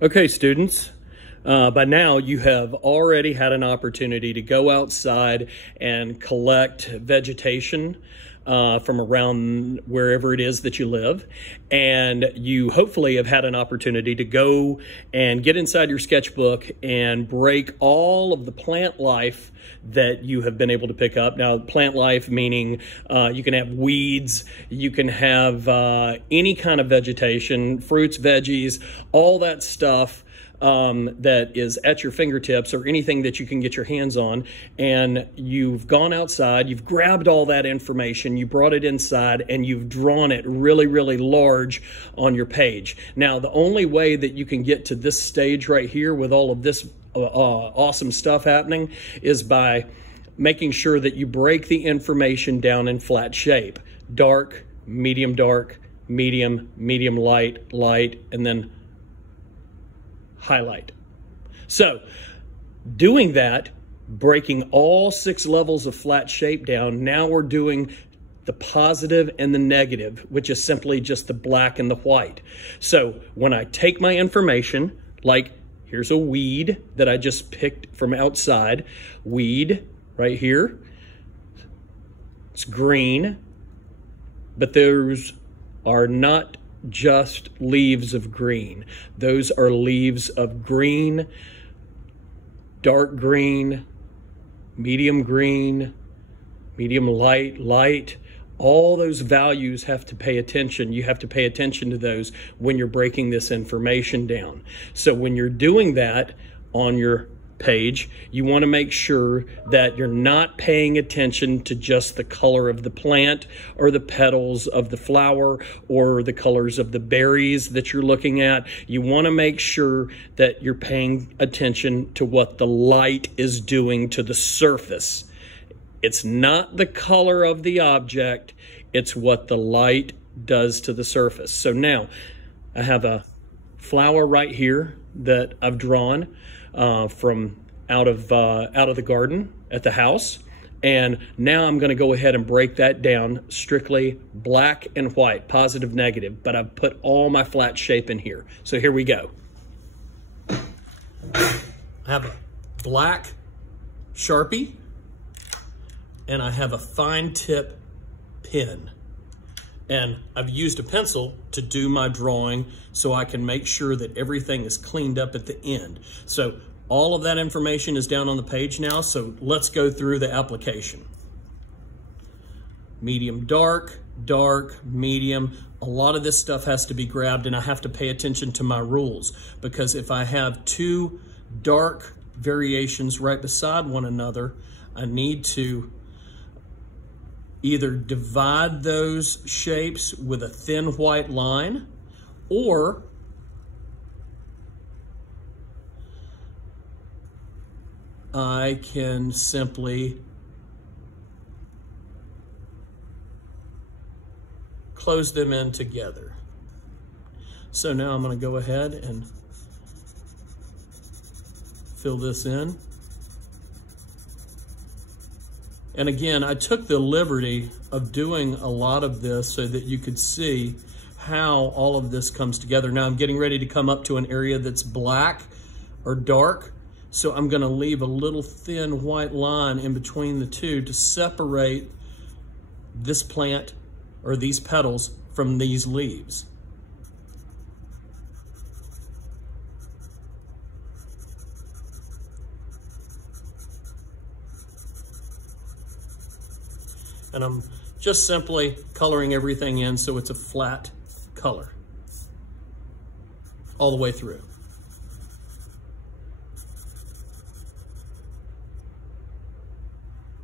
Okay, students, by now you have already had an opportunity to go outside and collect vegetation from around wherever it is that you live. And you hopefully have had an opportunity to go and get inside your sketchbook and break all of the plant life that you have been able to pick up. Now, plant life meaning you can have weeds, you can have any kind of vegetation, fruits, veggies, all that stuff that is at your fingertips or anything that you can get your hands on. And you've gone outside, you've grabbed all that information, you brought it inside, and you've drawn it really, really large on your page. Now, the only way that you can get to this stage right here with all of this awesome stuff happening is by making sure that you break the information down in flat shape. Dark, medium, medium light, light, and then highlight. So doing that, breaking all 6 levels of flat shape down, now we're doing the positive and the negative, which is simply just the black and the white. So when I take my information, like here's a weed that I just picked from outside, weed right here, it's green, but those are not just leaves of green. Those are leaves of green, dark green, medium light, light. All those values have to pay attention. You have to pay attention to those when you're breaking this information down. So when you're doing that on your page, you want to make sure that you're not paying attention to just the color of the plant or the petals of the flower or the colors of the berries that you're looking at. You want to make sure that you're paying attention to what the light is doing to the surface. It's not the color of the object, it's what the light does to the surface. So now I have a flower right here that I've drawn from out of the garden at the house. And now I'm going to go ahead and break that down strictly black and white, positive, negative, but I've put all my flat shape in here. So here we go. I have a black Sharpie and I have a fine tip pen. And I've used a pencil to do my drawing so I can make sure that everything is cleaned up at the end. So all of that information is down on the page now, so let's go through the application. Medium, dark, dark, medium. A lot of this stuff has to be grabbed, and I have to pay attention to my rules, because if I have 2 dark variations right beside one another, I need to either divide those shapes with a thin white line, or I can simply close them in together. So now I'm going to go ahead and fill this in. And again, I took the liberty of doing a lot of this so that you could see how all of this comes together. Now I'm getting ready to come up to an area that's black or dark. So I'm going to leave a little thin white line in between the two to separate this plant or these petals from these leaves. And I'm just simply coloring everything in so it's a flat color all the way through.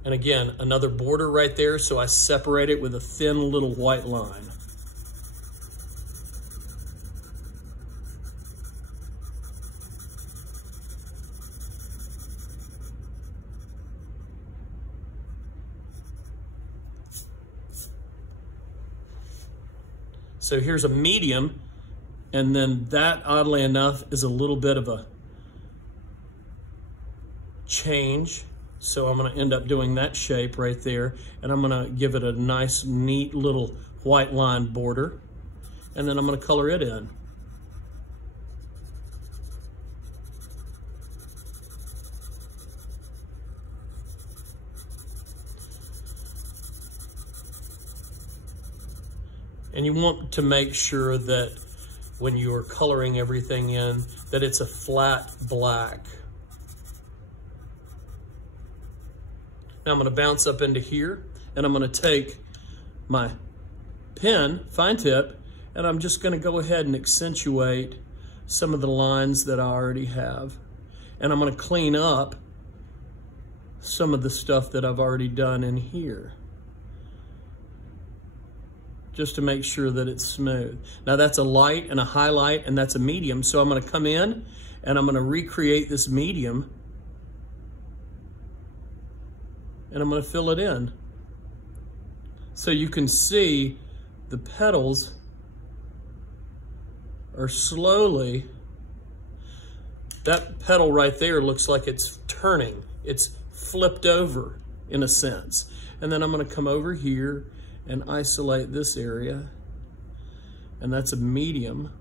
And again, another border right there, so I separate it with a thin little white line. So here's a medium, and then that, oddly enough, is a little bit of a change. So I'm going to end up doing that shape right there, and I'm going to give it a nice, neat little white line border, and then I'm going to color it in. And you want to make sure that when you are coloring everything in, that it's a flat black. Now I'm going to bounce up into here, and I'm going to take my pen, fine tip, and I'm just going to go ahead and accentuate some of the lines that I already have. And I'm going to clean up some of the stuff that I've already done in here, just to make sure that it's smooth. Now that's a light and a highlight, and that's a medium. So I'm going to come in and I'm going to recreate this medium, and I'm going to fill it in. So you can see the petals are slowly, that petal right there looks like it's turning. It's flipped over in a sense. And then I'm going to come over here and isolate this area, and that's a medium,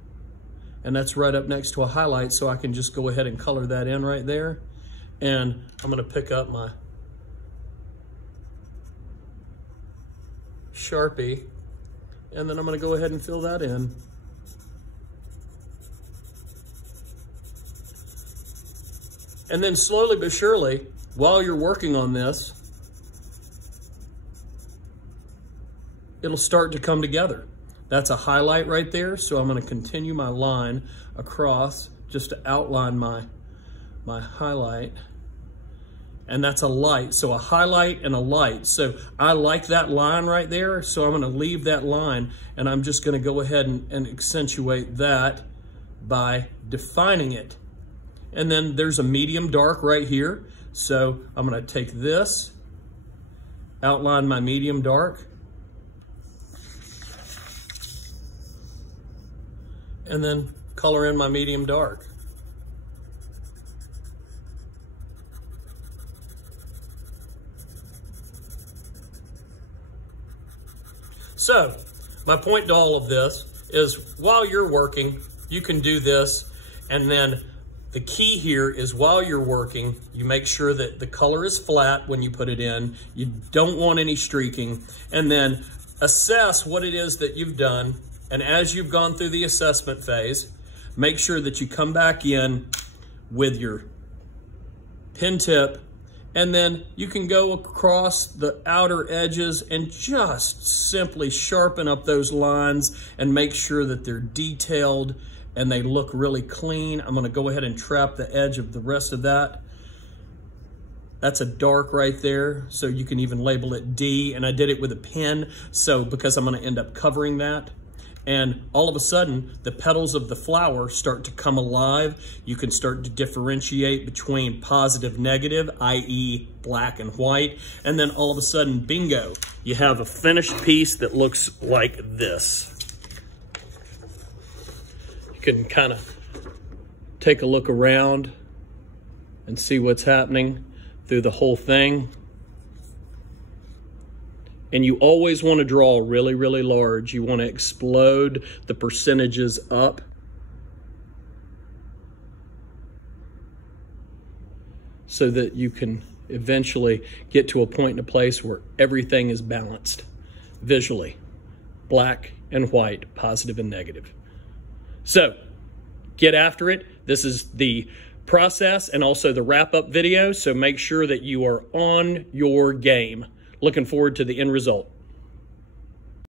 and that's right up next to a highlight, so I can just go ahead and color that in right there. And I'm going to pick up my Sharpie, and then I'm going to go ahead and fill that in. And then slowly but surely, while you're working on this, it'll start to come together. That's a highlight right there, so I'm going to continue my line across just to outline my highlight. And that's a light, so a highlight and a light. So I like that line right there, so I'm going to leave that line, and I'm just going to go ahead and accentuate that by defining it. And then there's a medium dark right here, so I'm going to take this, outline my medium dark, and then color in my medium dark. So, my point to all of this is while you're working, you can do this, and then the key here is while you're working, you make sure that the color is flat when you put it in. You don't want any streaking, and then assess what it is that you've done. And as you've gone through the assessment phase, make sure that you come back in with your pen tip, and then you can go across the outer edges and just simply sharpen up those lines and make sure that they're detailed and they look really clean. I'm going to go ahead and trap the edge of the rest of that. That's a dark right there, so you can even label it D, and I did it with a pen, so because I'm going to end up covering that. And all of a sudden, the petals of the flower start to come alive. You can start to differentiate between positive, negative, i.e. black and white. And then all of a sudden, bingo, you have a finished piece that looks like this. You can kind of take a look around and see what's happening through the whole thing. And you always want to draw really, really large. You want to explode the percentages up. So that you can eventually get to a point in a place where everything is balanced visually. Black and white, positive and negative. So, get after it. This is the process and also the wrap-up video. So make sure that you are on your game. Looking forward to the end result.